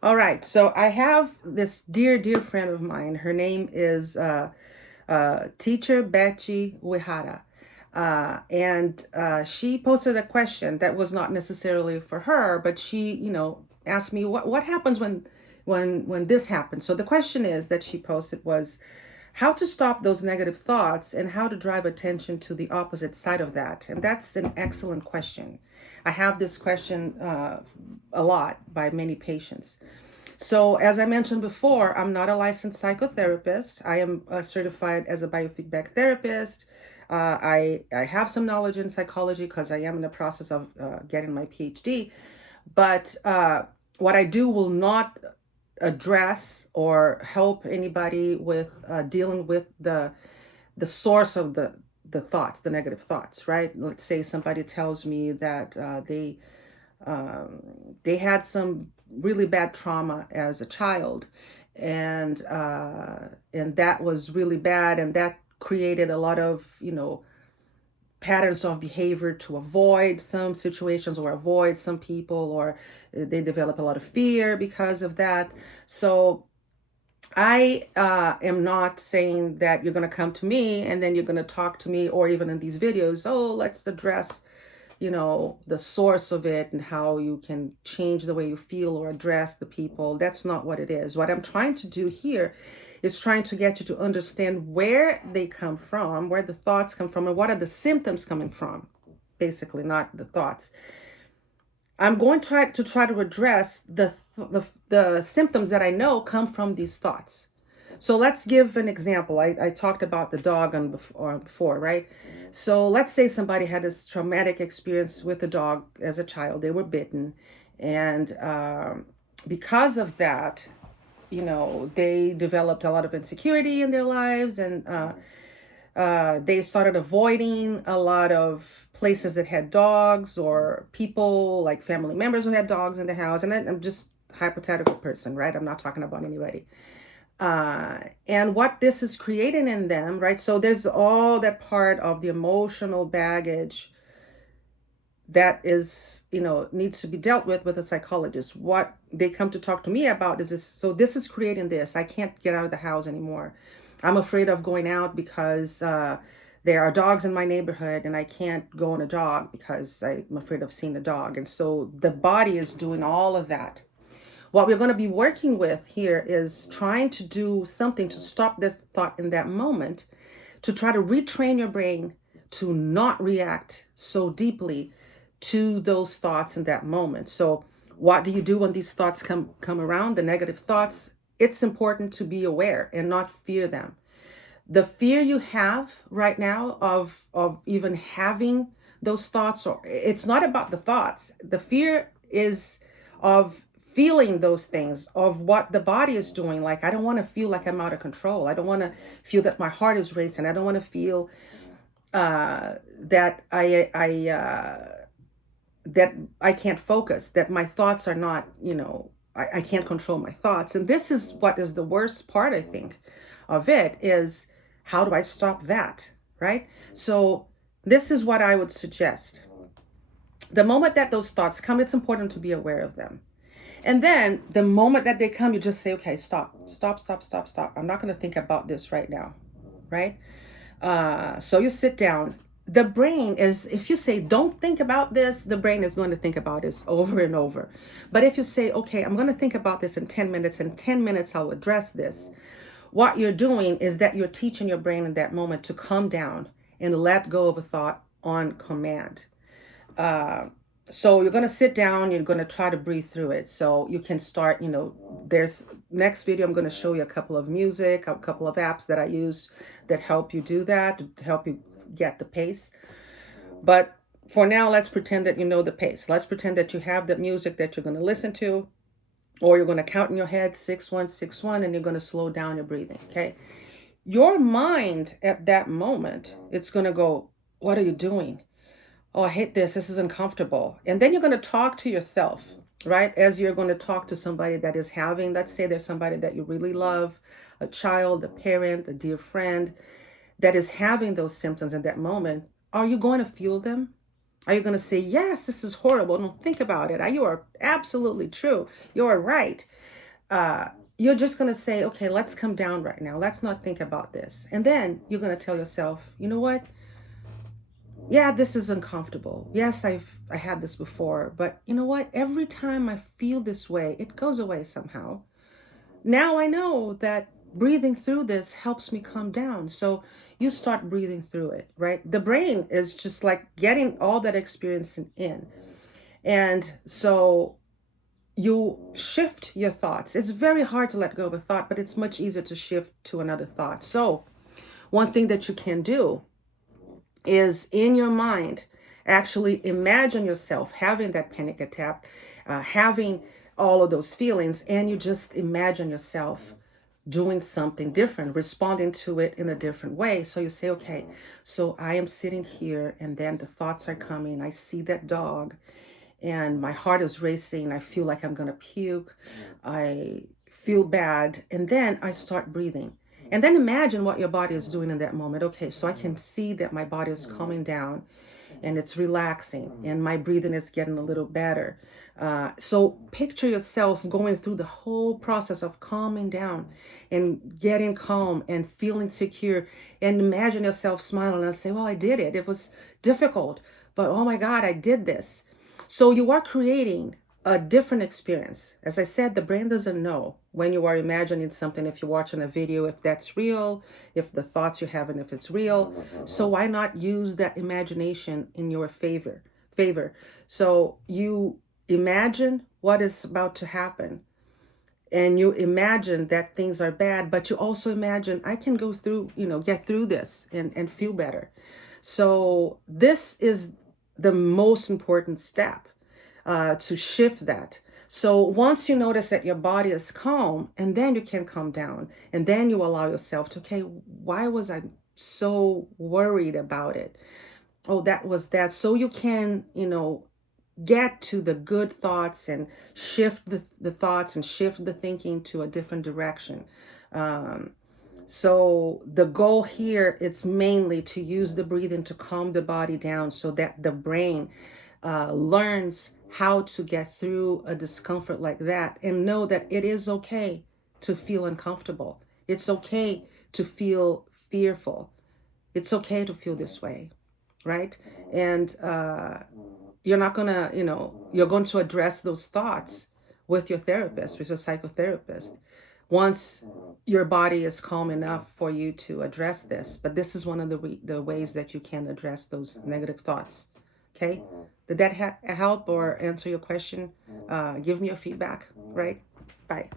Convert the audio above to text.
All right. So I have this dear friend of mine. Her name is Teacher Betty Wihara. And she posted a question that was not necessarily for her, but she, asked me what happens when this happens. So the question is that she posted was how to stop those negative thoughts and how to drive attention to the opposite side of that. And that's an excellent question. I have this question a lot by many patients. So, as I mentioned before, I'm not a licensed psychotherapist. I am certified as a biofeedback therapist. I have some knowledge in psychology because I am in the process of getting my PhD. But what I do will not address or help anybody with dealing with the source of the thoughts, the negative thoughts, right? Let's say somebody tells me that they had some really bad trauma as a child, and that was really bad, and that created a lot of patterns of behavior to avoid some situations or avoid some people, or they develop a lot of fear because of that. So I am not saying that you're going to come to me and then you're going to talk to me, or even in these videos, oh, let's address the source of it and how you can change the way you feel or address the people. That's not what it is. What I'm trying to do here is trying to get you to understand where they come from, where the thoughts come from, and what are the symptoms coming from, basically, not the thoughts. I'm going to try to address the symptoms that I know come from these thoughts. So let's give an example. I talked about the dog before, right? So let's say somebody had this traumatic experience with a dog as a child. They were bitten. And because of that, they developed a lot of insecurity in their lives, and they started avoiding a lot of places that had dogs, or people like family members who had dogs in the house. And I'm just hypothetical person, right? I'm not talking about anybody. And what this is creating in them, right? So there's all that part of the emotional baggage that is, needs to be dealt with a psychologist. What they come to talk to me about is this. So this is creating this. I can't get out of the house anymore. I'm afraid of going out because there are dogs in my neighborhood and I can't go on a jog because I'm afraid of seeing a dog. And so the body is doing all of that. What we're going to be working with here is trying to do something to stop this thought in that moment, to try to retrain your brain to not react so deeply to those thoughts in that moment. So what do you do when these thoughts come around, the negative thoughts? It's important to be aware and not fear them. The fear you have right now of even having those thoughts, or it's not about the thoughts. The fear is of feeling those things, of what the body is doing. Like, I don't want to feel like I'm out of control. I don't want to feel that my heart is racing. I don't want to feel that I can't focus, that my thoughts are not, I can't control my thoughts. And this is what is the worst part, I think, of it is, how do I stop that? Right? So this is what I would suggest. The moment that those thoughts come, it's important to be aware of them. And then the moment that they come, you just say, okay, stop. I'm not going to think about this right now. Right? So you sit down. The brain is, if you say, don't think about this, the brain is going to think about this over and over. But if you say, okay, I'm going to think about this in 10 minutes, in 10 minutes, I'll address this. What you're doing is that you're teaching your brain in that moment to calm down and let go of a thought on command. So you're going to sit down, you're going to try to breathe through it. So you can start, there's next video, I'm going to show you a couple of music, a couple of apps that I use that help you do that, to help you get the pace. But for now, let's pretend that you know the pace. Let's pretend that you have the music that you're going to listen to, or you're going to count in your head 6-1-6-1, and you're going to slow down your breathing. Okay. Your mind at that moment, it's going to go, what are you doing? Oh, I hate this. This is uncomfortable. And then you're going to talk to yourself, right? As you're going to talk to somebody that is having, let's say there's somebody that you really love, a child, a parent, a dear friend that is having those symptoms in that moment. Are you going to feel them? Are you going to say, yes, this is horrible? Don't think about it. You are absolutely true. You are right. You're just going to say, okay, let's come down right now. Let's not think about this. And then you're going to tell yourself, you know what? Yeah, this is uncomfortable. Yes, I had this before, but you know what? Every time I feel this way, it goes away somehow. Now I know that breathing through this helps me calm down. So you start breathing through it, right? The brain is just like getting all that experience in. And so you shift your thoughts. It's very hard to let go of a thought, but it's much easier to shift to another thought. So one thing that you can do is in your mind, actually imagine yourself having that panic attack, having all of those feelings, and you just imagine yourself doing something different, responding to it in a different way. So you say, okay, so I am sitting here and then the thoughts are coming. I see that dog and my heart is racing. I feel like I'm going to puke. I feel bad. And then I start breathing. And then imagine what your body is doing in that moment. Okay, so I can see that my body is calming down and it's relaxing and my breathing is getting a little better. So picture yourself going through the whole process of calming down and getting calm and feeling secure, and imagine yourself smiling and say, well, I did it. It was difficult, but oh my God, I did this. So you are creating a different experience. As I said, the brain doesn't know when you are imagining something, if you're watching a video, if that's real, if the thoughts you're having, if it's real. So why not use that imagination in your favor? So you imagine what is about to happen and you imagine that things are bad, but you also imagine I can go through, get through this and feel better. So this is the most important step to shift that. So once you notice that your body is calm, and then you can calm down, and then you allow yourself to, okay, why was I so worried about it? Oh, that was that. So you can, get to the good thoughts and shift the thoughts and shift the thinking to a different direction. So the goal here, it's mainly to use the breathing to calm the body down so that the brain learns how to get through a discomfort like that and know that it is okay to feel uncomfortable. It's okay to feel fearful. It's okay to feel this way, right? And you're not gonna, you're going to address those thoughts with your therapist, with your psychotherapist, once your body is calm enough for you to address this. But this is one of the ways that you can address those negative thoughts. Okay, did that help or answer your question? Give me your feedback, right? Bye.